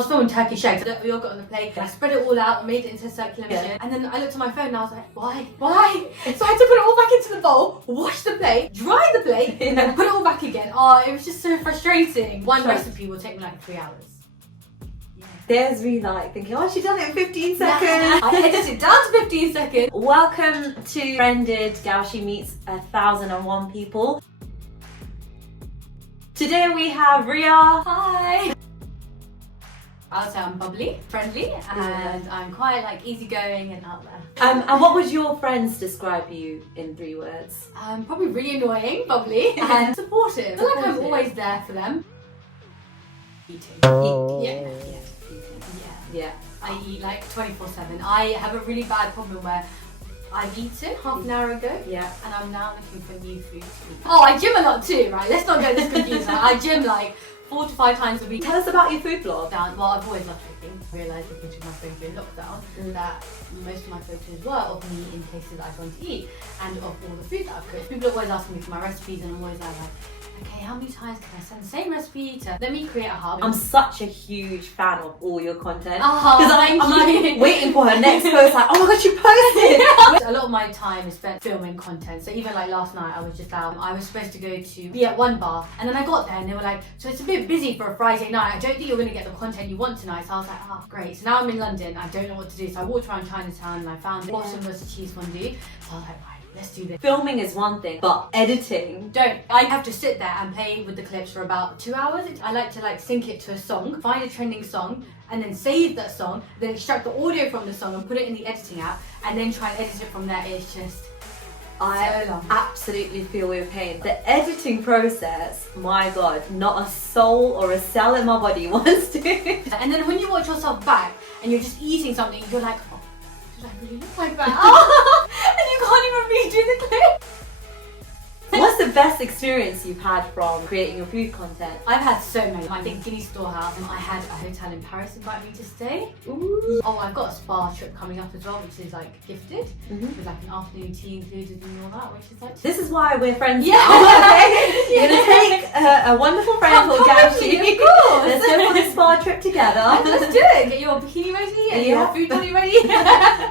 I was filming Turkish eggs. We all got on the plate. I spread it all out, made it into a circular motion, and then I looked at my phone and I was like, why? So I had to put it all back into the bowl, wash the plate, dry the plate, and then put it all back again. Oh, it was just so frustrating. One recipe will take me like 3 hours. There's me like thinking, oh, she done it in 15 seconds. I edited it down to 15 seconds. Welcome to FRENded, Gowshi meets 1001 people. Today we have Ria. Hi. I would say I'm bubbly, friendly, and I'm quite like easygoing and out there. And what would your friends describe you in 3 words? Probably really annoying, bubbly, and supportive. I feel like I'm always there for them. Eating. Yeah. I eat like 24/7. I have a really bad problem where I've eaten half an hour ago, and I'm now looking for new food to eat. Oh, I gym a lot too, right? Let's not get this confused. I gym like 4 to 5 times a week. Tell us about your food blog. Well, I've always loved cooking. I realised looking through my phone during lockdown that most of my photos were of me in places that I've gone to eat and of all the food that I've cooked. People are always asking me for my recipes and I'm always like, okay, how many times can I send the same recipe to... Let me create a hub. I'm such a huge fan of all your content. Because I'm like waiting for her next post, like, oh my god, you posted! A lot of my time is spent filming content. So even like last night, I was just out. I was supposed to be at one bar, and then I got there and they were like, so it's a bit busy for a Friday night. I don't think you're going to get the content you want tonight. So I was like, oh, great. So now I'm in London. I don't know what to do. So I walked around Chinatown and I found the bottomless cheese fondue. So I was like, right, let's do this. Filming is one thing, but editing... I have to sit there and play with the clips for about 2 hours. I like to sync it to a song, find a trending song, and then save that song, then extract the audio from the song and put it in the editing app, and then try and edit it from there. It's just... I absolutely feel your pain. The editing process, my god, not a soul or a cell in my body wants to. And then when you watch yourself back and you're just eating something, you're like, oh, did I really look like that? And you can't even redo the clip. What's the best experience you've had from creating your food content? I've had so many. I think Guinea Storehouse, and I had a hotel in Paris invite me to stay. Ooh. Oh, I've got a spa trip coming up as well, which is like gifted, with like an afternoon tea included and all that, which is like... This is why we're friends now. Okay? You're gonna take a wonderful friend called Gowshi. Of course. Let's go for the spa trip together. Let's do it. Get your bikini ready and your food body ready.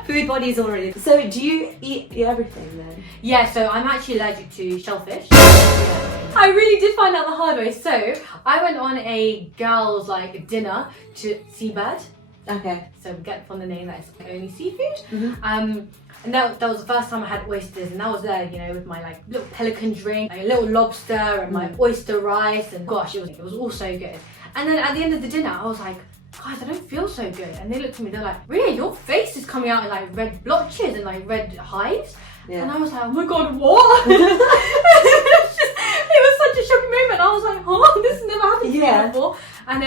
Food body's all ready. So do you eat everything then? Yeah, so I'm actually allergic to shellfish. I really did find out the hard way. So I went on a girls' dinner to Seabird. Okay. So we get from the name that it's only seafood. And that was the first time I had oysters, and that was there, with my little pelican drink, a little lobster, and my oyster rice, and gosh, it was all so good. And then at the end of the dinner, I was like, guys, I don't feel so good. And they looked at me, they're like, Ria, your face is coming out in red blotches and red hives. Yeah. And I was like, oh my god, what? It was such a shocking moment. I was like, oh, this has never happened to me before. And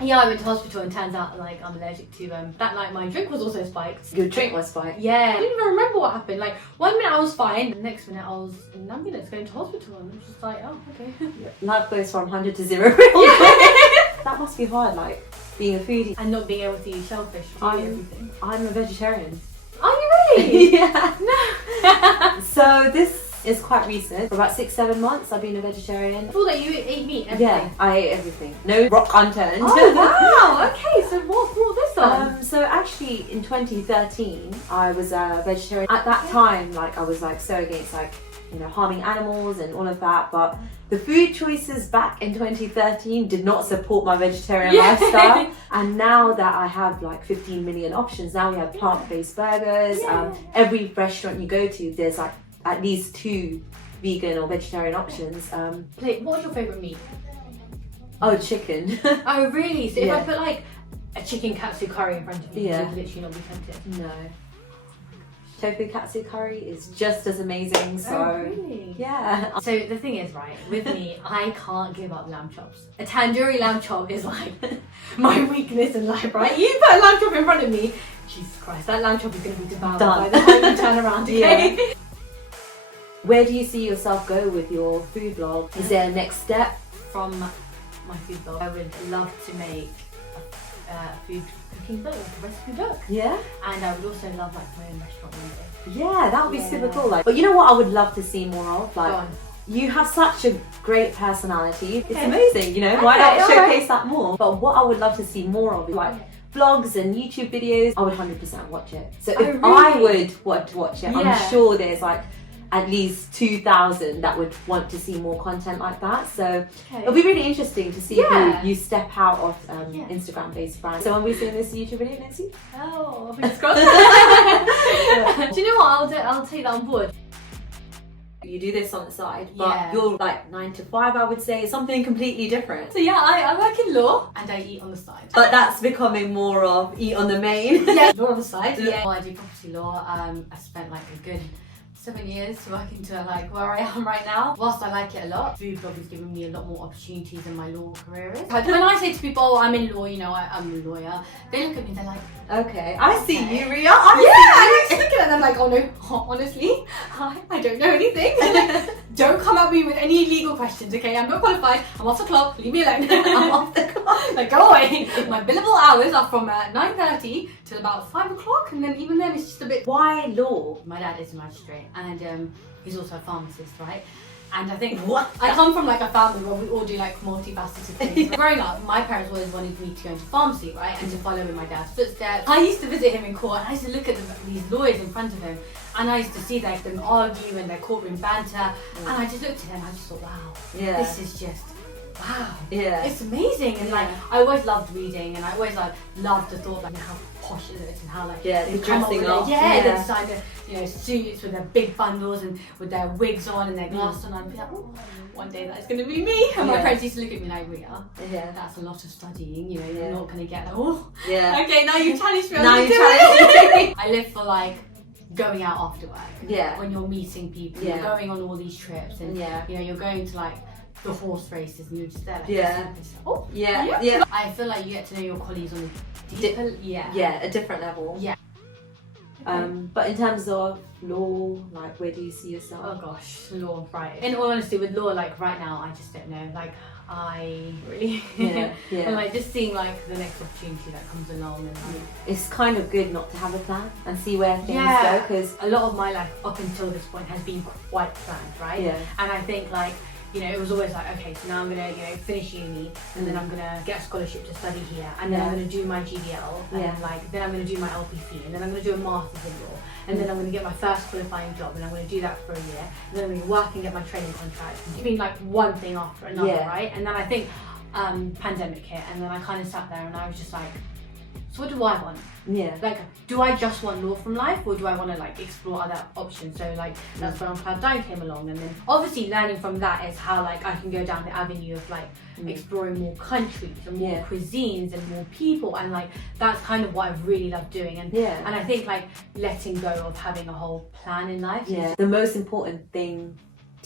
I went to hospital and turns out I'm allergic to that night my drink was also spiked. Your drink was spiked? Yeah. I didn't even remember what happened. 1 minute I was fine, the next minute I was in an ambulance going to hospital, and I was just like, oh, okay. Life goes from 100 to 0. That must be hard, being a foodie. And not being able to eat shellfish. Everything. I'm a vegetarian. Are you really? Yeah. No. So this is quite recent. For about 6-7 months I've been a vegetarian. Before that you ate meat, everything? Yeah, I ate everything. No rock content. Oh wow, okay, so what brought this on? So actually in 2013 I was a vegetarian. At that time, I was so against harming animals and all of that, but the food choices back in 2013 did not support my vegetarian lifestyle. And now that I have 15 million options, now we have plant-based burgers. Every restaurant you go to, there's at least 2 vegan or vegetarian options. What was your favourite meat? Oh, chicken. Oh really? So if I put a chicken katsu curry in front of you, you'd literally not be tempted? No. Tofu katsu curry is just as amazing, so... Oh, really? Yeah. So the thing is, with me, I can't give up lamb chops. A tandoori lamb chop is my weakness in life, right? You put a lamb chop in front of me, Jesus Christ, that lamb chop is going to be devoured by the time you turn around, okay? Yeah. Where do you see yourself go with your food blog? Is there a next step? From my food blog, I would love to make a food cooking book, a recipe book. Yeah. And I would also love my own restaurant one day. Yeah, that would be super cool. But you know what I would love to see more of? Go on. you have such a great personality. It's Okay. amazing, you know, why Okay, not alright. showcase that more? But what I would love to see more of is like vlogs and YouTube videos. I would 100% watch it. So Oh, if really? I would want to watch it, Yeah. I'm sure there's like at least 2,000 that would want to see more content like that. So it'll be really interesting to see Yeah. who you step out of Yeah. Instagram-based brands. So when we see this YouTube video next week? Oh, fingers crossed. Do you know what? I'll take that on board. You do this on the side, but Yeah. you're like 9 to 5, I would say, something completely different. So yeah, I work in law and I eat on the side. But that's becoming more of eat on the main. Yeah, law on the side. Yeah. I do property law. I spent like a good 7 years working to like where I am right now. Whilst I like it a lot, food blog has given me a lot more opportunities than my law career is. When I say to people, oh, I'm in law, you know, I'm a lawyer, they look at me, they're like, Okay, I see Okay. you, Ria. I'm just looking at them like, oh no, honestly, I don't know anything. Don't come at me with any legal questions, okay? I'm not qualified. I'm off the clock. Leave me alone. I'm off the clock. Like, go away. My billable hours are from 9:30 till about 5 o'clock, and then even then it's just a bit. Why law? My dad is a magistrate, and he's also a pharmacist, right? And I think What? I come from like a family where we all do like multifaceted things. Growing up, my parents always wanted me to go into pharmacy, right, and to follow in my dad's footsteps. I used to visit him in court, and I used to look at these lawyers in front of him, and I used to see like them argue and their courtroom banter, and I just looked at them, and I just thought, wow, Yeah. this is just. Wow, Yeah. it's amazing, and like Yeah. I always loved reading, and I always like loved the thought like how posh it is and how like Yeah, they the come up dressing with up. they Yeah. design their suits with their big bundles and with their wigs on and their glasses on. I'd be like, oh, one day that's gonna be me. And my Yeah. parents used to look at me like, Ria, Yeah. that's a lot of studying. You know, Yeah. you're not gonna get that. Oh, Yeah. okay, now you challenged me. I'm Now gonna you do challenge it. I live for like going out after work. Yeah. When you're meeting people, Yeah. you're going on all these trips, and Yeah. you know, you're going to like the horse races, and you're just there. Like, Yeah. Oh, Yeah. Yeah. I feel like you get to know your colleagues on a deeper, Yeah, a different level. Yeah. But in terms of law, like where do you see yourself? Oh gosh, law, right. In all honesty, with law, like right now, I just don't know. Like, I really, Yeah, yeah. and like just seeing like the next opportunity that comes along, and like, It's kind of good not to have a plan and see where things yeah, go, because a lot of my life up until this point has been quite planned, right? Yeah. And I think like, you know, it was always like, okay, so now I'm gonna, you know, finish uni, and then I'm gonna get a scholarship to study here, and then I'm gonna do my GDL, and Yeah. like then I'm gonna do my LPC, and then I'm gonna do a master's in law, and then I'm gonna get my first qualifying job, and I'm gonna do that for a year, and then I'm gonna work and get my training contract. It's been like one thing after another, Yeah. right? And then I think pandemic hit, and then I kind of sat there and I was just like, so what do I want? yeah. Like, do I just want law from life, or do I want to like explore other options? So like that's where Cloud Dine came along, and then obviously learning from that is how like I can go down the avenue of like exploring more countries and more Yeah. cuisines and more people, and like that's kind of what I've really loved doing. And Yeah. and I think like letting go of having a whole plan in life. Yeah. The most important thing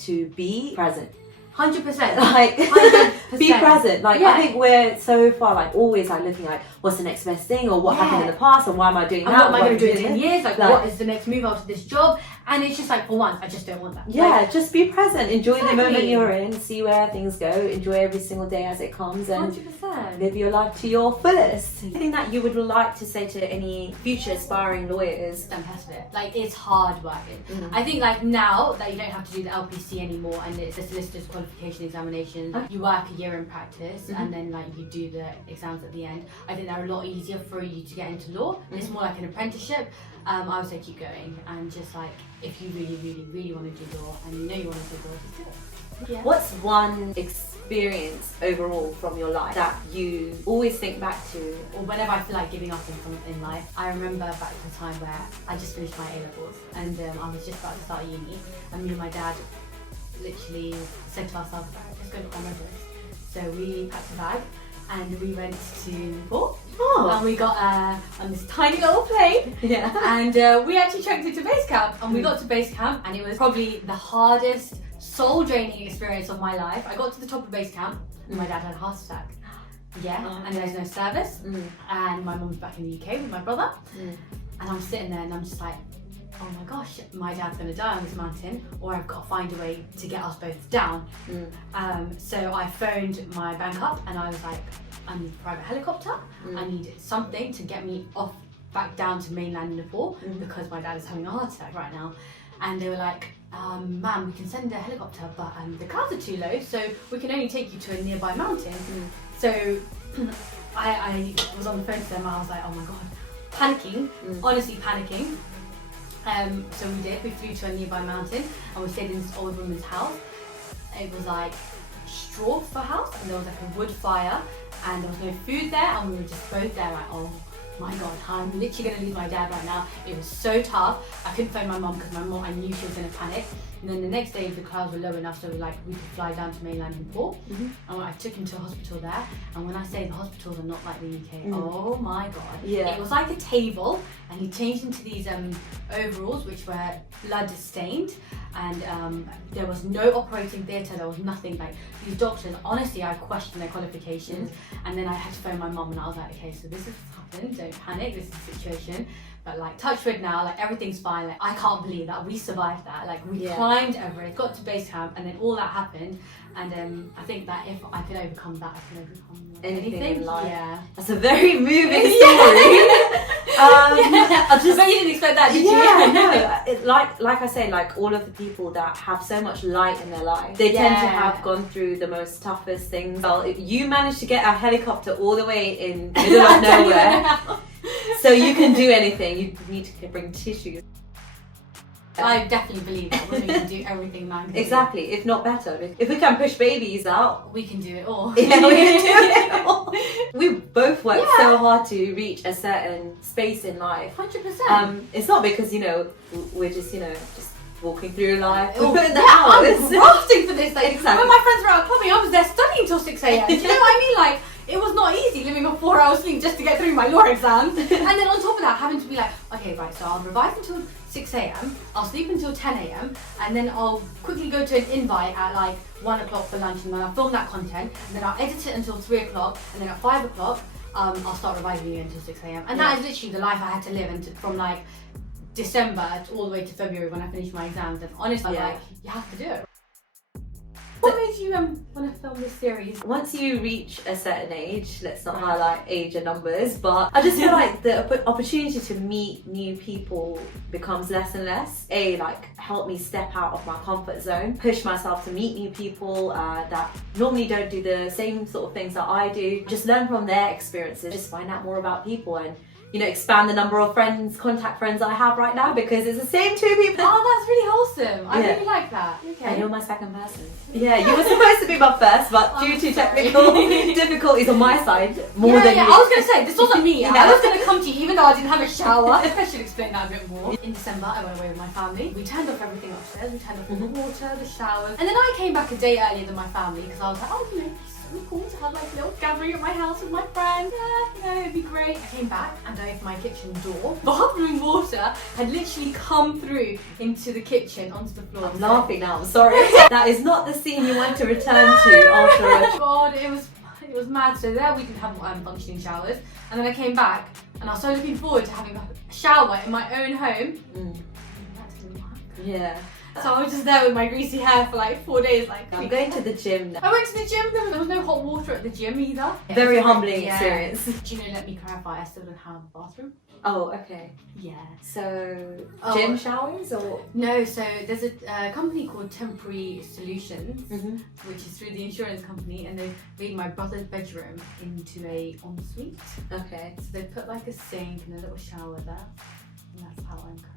to be present. 100%. Like 100%. be present. Like Yeah. I think we're so far like always like looking like what's the next best thing, or what happened in the past, and why am I doing And that? what am I going to do in 10 this? years? Like, what is the next move after this job? And it's just like, for once, I just don't want that. Yeah, Like, just be present. Enjoy the moment Exactly. you're in. See where things go. Enjoy every single day as it comes, and 100%. live your life to your fullest. Anything that you would like to say to any future aspiring lawyers? Don't test it. Like, it's hard working. Mm-hmm. I think like now that you don't have to do the LPC anymore, and it's a solicitor's qualification examination, you work a year in practice, Mm-hmm. and then like you do the exams at the end. I think they're a lot easier for you to get into law. It's more like an apprenticeship. I would say keep going, and just like if you really, really, really want to do law, and you know you want to do law, just do it. Yeah. What's one experience overall from your life that you always think back to? Or whenever I feel like giving up in life, I remember back to the time where I just finished my A-levels, and I was just about to start uni, and me and my dad literally said to ourselves, right, let's go to Everest. So we packed a bag and we went to Nepal, and we got on this tiny little plane, Yeah. and we actually trekked into base camp, and we got to base camp, and it was probably the hardest soul-draining experience of my life. I got to the top of base camp, and my dad had a heart attack. Yeah, Oh, and there's no service, Mm. and my mum's back in the UK with my brother, Mm. and I'm sitting there and I'm just like, oh my gosh, my dad's gonna die on this mountain, or I've got to find a way to get us both down. So I phoned my bank up, and I was like, I need a private helicopter, I need something to get me back down to mainland Nepal, because my dad is having a heart attack right now. And they were like, ma'am, we can send a helicopter, but the clouds are too low, so we can only take you to a nearby mountain. So I was on the phone to them, I was like, oh my god, panicking, honestly panicking. So we did, we flew to a nearby mountain and we stayed in this old woman's house. It was like straw for a house, and there was like a wood fire, and there was no food there, and we were just both there like, oh my god, I'm literally going to leave my dad right now. It was so tough. I couldn't phone my mum because my mum, I knew she was going to panic. And then the next day the clouds were low enough so we could fly down to mainland Nepal. And I took him to a hospital there, and when I say the hospitals are not like the UK, oh my god, it was like a table, and he changed into these overalls which were blood stained, and there was no operating theatre, there was nothing. Like these doctors, honestly I questioned their qualifications. And then I had to phone my mum and I was like, okay, so this has happened, don't panic, this is the situation. But like touch wood now, like everything's fine. Like I can't believe that we survived that. Like we climbed Everest, got to base camp, and then all that happened. And I think that if I could overcome that, I could overcome anything in life. Yeah, that's a very moving story. I just bet you didn't expect that, did you? Yeah, no. Like I say, like all of the people that have so much light in their life, they tend to have gone through the most toughest things. Well, if you managed to get a helicopter all the way in the middle of nowhere, so you can do anything. You need to bring tissues. I definitely believe that women can do everything man can do. Exactly, if not better. If we can push babies out, we can do it all. Yeah, we can do it all. We both worked so hard to reach a certain space in life. 100%. It's not because, we're just, just walking through life. We Oh, put in the I'm hours. grafting for this. Like, Exactly. when my friends were out clubbing, I was there studying till 6 a.m. Do you know what I mean? Like, it was not easy living on 4 hours sleep just to get through my law exams. And then on top of that, having to be like, okay, right, so I'll revise until 6 a.m, I'll sleep until 10 a.m, and then I'll quickly go to an invite at like 1 o'clock for lunch, and then I'll film that content, and then I'll edit it until 3 o'clock, and then at 5 o'clock, I'll start revising again until 6 a.m. And that is literally the life I had to live, and from like December all the way to February when I finished my exams. And honestly, like, you have to do it. What made you want to film this series? Once you reach a certain age, let's not highlight age and numbers, but I just feel like the opportunity to meet new people becomes less and less. Help me step out of my comfort zone, push myself to meet new people that normally don't do the same sort of things that I do. Just learn from their experiences, just find out more about people, and expand the number of contact friends I have right now, because it's the same 2 people. Oh, that's really wholesome. I really like that. Okay. And you're my second person. Yeah, you were supposed to be my first, but due to technical difficulties on my side, more than you. I was going to say, this wasn't me. I was going to come to you even though I didn't have a shower. I should explain that a bit more. In December, I went away with my family. We turned off everything upstairs. We turned off all the water, the showers. And then I came back a day earlier than my family because I was like, oh, it's really cool to have like a little gathering at my house with my friends. Yeah, it'd be great. I came back and I opened my kitchen door. Bathroom water had literally come through into the kitchen, onto the floor. I'm laughing now, I'm sorry. That is not the scene you want to return to after a... God, it was mad. So there we didn't have functioning showers. And then I came back and I was so looking forward to having a shower in my own home. That didn't work. Yeah. So I was just there with my greasy hair for like 4 days. I'm going to the gym now. I went to the gym, there was no hot water at the gym either. Very humbling experience. Do you know, let me clarify, I still don't have a bathroom. Oh, okay. Yeah. So, gym showers or? No, so there's a company called Temporary Solutions, which is through the insurance company, and they've made my brother's bedroom into a ensuite. Okay. So they put like a sink and a little shower there, and that's how I'm currently.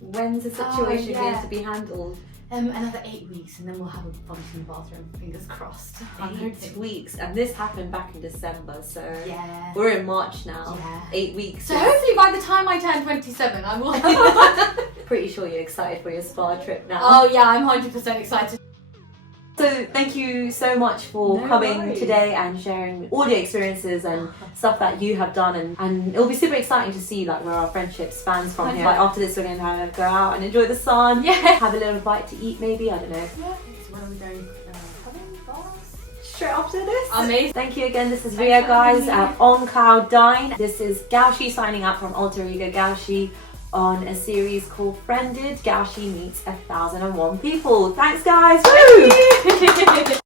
When's the situation going to be handled? Another 8 weeks, and then we'll have a functioning bathroom. Fingers crossed. 8 weeks, and this happened back in December, so we're in March now. 8 weeks. So hopefully by the time I turn 27, I will. Pretty sure you're excited for your spa trip now. Oh yeah, I'm 100% excited. So thank you so much for coming today and sharing all the experiences and stuff that you have done, and it'll be super exciting to see like where our friendship spans from here. Like after this we're going to go out and enjoy the sun, have a little bite to eat maybe, I don't know. Yeah, so when are we going straight after this? Amazing. Thank you again, this is Ria guys on Cloud Dine. This is Gowshi signing up from Alter Ego Gowshi on a series called FRENded. Gowshi meets 1,001 people. Thanks guys! Woo!